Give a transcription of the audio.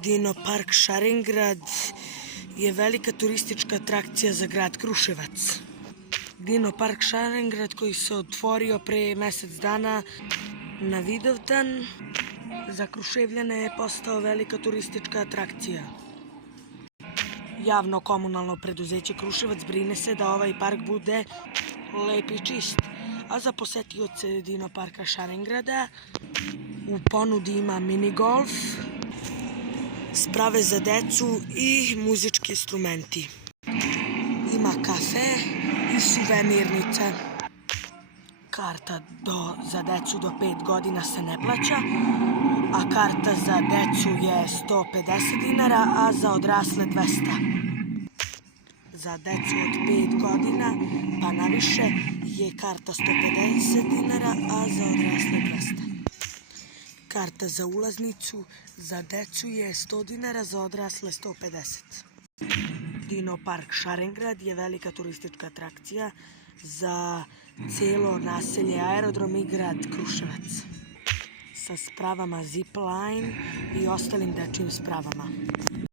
Dino park Šarengrad je velika turistička atrakcija za grad Kruševac. Dino park Šarengrad koji se otvorio pre mesec dana na Vidovdan, za Kruševljane je postao velika turistička atrakcija. Javno komunalno preduzeće Kruševac brine se da ovaj park bude lep i čist, a za posetioce Dino parka Šarengrada u ponudi ima mini golf, sprave za decu i muzički instrumenti. Ima kafe i suvenirnice. Karta za decu do 5 godina se ne plaća, a karta za decu je 150 dinara, a za odrasle 200. Za decu od 5 godina pa naviše je karta 150 dinara, a za odrasle 200. Karta za ulaznicu za decu je 100 dinara, za odrasle 150. Dino park Šarengrad je velika turistička atrakcija za celo naselje Aerodrom i grad Kruševac sa spravama zip line i ostalim dečijim spravama.